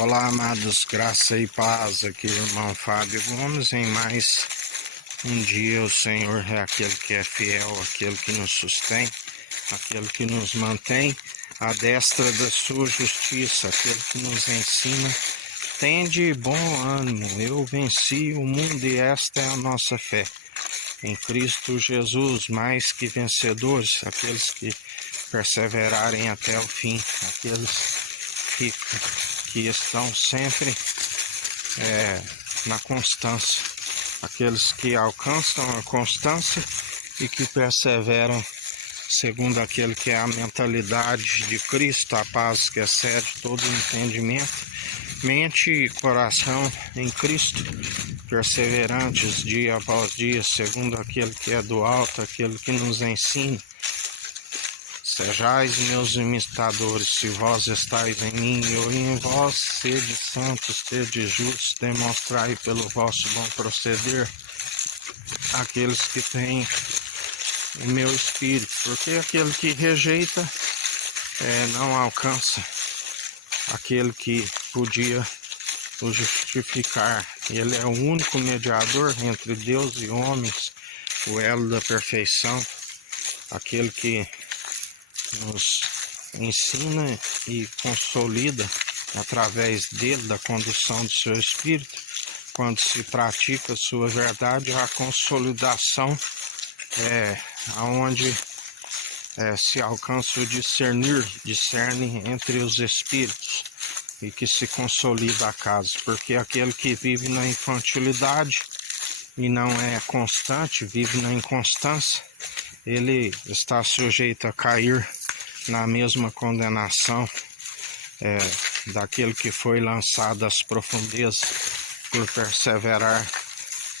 Olá, amados, graça e paz, aqui irmão Fábio Gomes, em mais um dia. O Senhor é aquele que é fiel, aquele que nos sustém, aquele que nos mantém à destra da sua justiça, aquele que nos ensina. Tende bom ânimo, eu venci o mundo e esta é a nossa fé. Em Cristo Jesus, mais que vencedores, aqueles que perseverarem até o fim, aqueles que estão sempre na constância, aqueles que alcançam a constância e que perseveram segundo aquele que é a mentalidade de Cristo, a paz que excede todo entendimento, mente e coração em Cristo, perseverantes dia após dia, segundo aquele que é do alto, aquele que nos ensina. Sejais meus imitadores, se vós estáis em mim e eu em vós, sede santos, sede justos, demonstrai pelo vosso bom proceder aqueles que têm o meu espírito, porque aquele que rejeita não alcança aquele que podia o justificar. Ele é o único mediador entre Deus e homens, o elo da perfeição, aquele que nos ensina e consolida através dele, da condução do seu espírito. Quando se pratica a sua verdade, a consolidação aonde se alcança o discerne entre os espíritos e que se consolida a casa, porque aquele que vive na infantilidade e não é constante, vive na inconstância, ele está sujeito a cair na mesma condenação daquele que foi lançado às profundezas por perseverar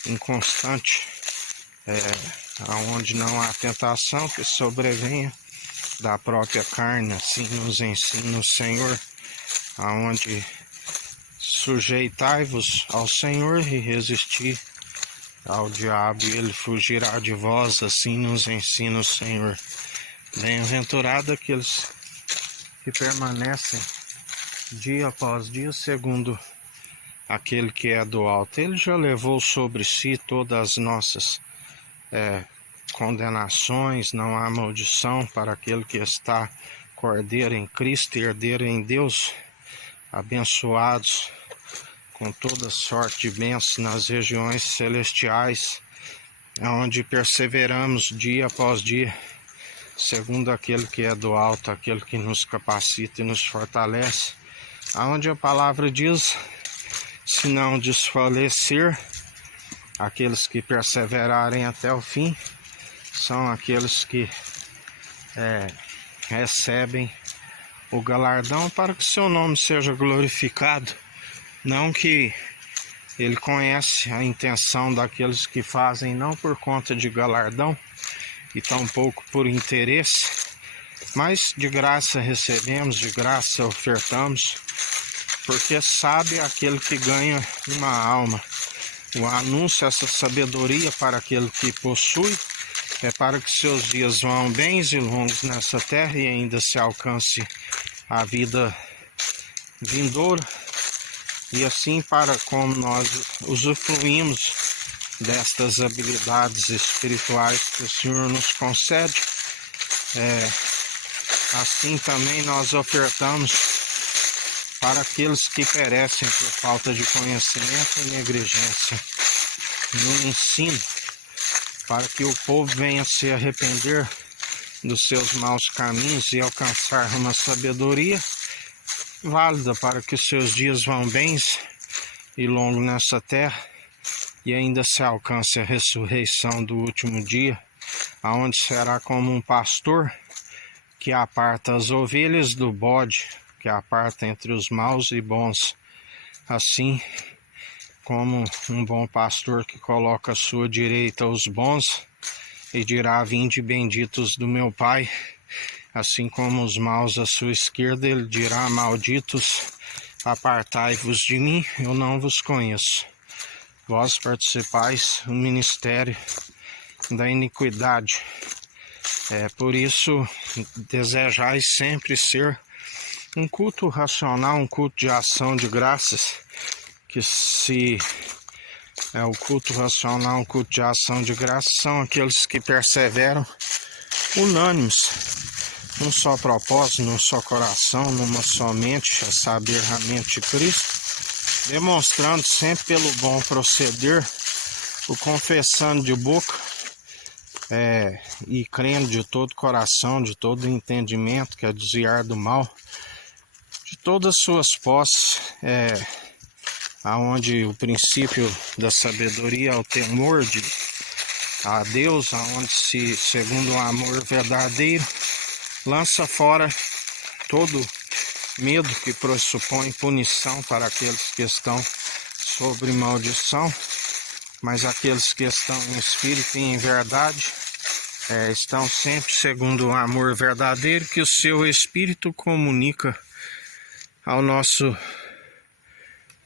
inconstante, aonde não há tentação que sobrevenha da própria carne. Assim nos ensina o Senhor, aonde sujeitai-vos ao Senhor e resisti ao diabo e ele fugirá de vós. Assim nos ensina o Senhor. Bem-aventurado aqueles que permanecem dia após dia segundo aquele que é do alto. Ele já levou sobre si todas as nossas condenações. Não há maldição para aquele que está cordeiro em Cristo e herdeiro em Deus, abençoados com toda sorte de bênçãos nas regiões celestiais, onde perseveramos dia após dia, segundo aquele que é do alto, aquele que nos capacita e nos fortalece, aonde a palavra diz: se não desfalecer, aqueles que perseverarem até o fim, são aqueles que recebem o galardão para que seu nome seja glorificado. Não que ele conhece a intenção daqueles que fazem não por conta de galardão e tampouco por interesse, mas de graça recebemos, de graça ofertamos, porque sabe aquele que ganha uma alma. O anúncio, essa sabedoria para aquele que possui, é para que seus dias vão bens e longos nessa terra e ainda se alcance a vida vindoura. E assim, para como nós usufruímos destas habilidades espirituais que o Senhor nos concede, assim também nós ofertamos para aqueles que perecem por falta de conhecimento e negligência no ensino, para que o povo venha se arrepender dos seus maus caminhos e alcançar uma sabedoria válida para que os seus dias vão bens e longos nessa terra e ainda se alcance a ressurreição do último dia, aonde será como um pastor que aparta as ovelhas do bode, que aparta entre os maus e bons, assim como um bom pastor que coloca à sua direita os bons e dirá: vinde benditos do meu Pai. Assim como os maus à sua esquerda, ele dirá: malditos, apartai-vos de mim, eu não vos conheço. Vós participais do ministério da iniquidade. Por isso, desejais sempre ser Um culto racional, um culto de ação de graças, que se é o culto racional, um culto de ação de graças, são aqueles que perseveram unânimes, num só propósito, num só coração, numa só mente, a saber, a mente de Cristo, demonstrando sempre pelo bom proceder, o confessando de boca, e crendo de todo coração, de todo entendimento, que é desviar do mal, de todas as suas posses, aonde o princípio da sabedoria é o temor a Deus, aonde se, segundo o amor verdadeiro, lança fora todo medo que pressupõe punição para aqueles que estão sobre maldição, mas aqueles que estão em espírito e em verdade, estão sempre segundo o amor verdadeiro que o seu espírito comunica ao nosso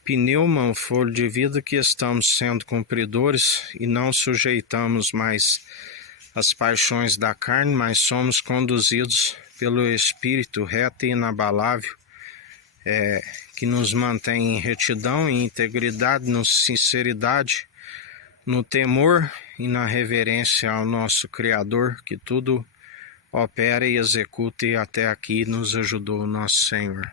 pneuma, o fôlego de vida, que estamos sendo cumpridores e não sujeitamos mais as paixões da carne, mas somos conduzidos pelo Espírito reto e inabalável, que nos mantém em retidão, em integridade, em sinceridade, no temor e na reverência ao nosso Criador, que tudo opera e executa, e até aqui nos ajudou o nosso Senhor.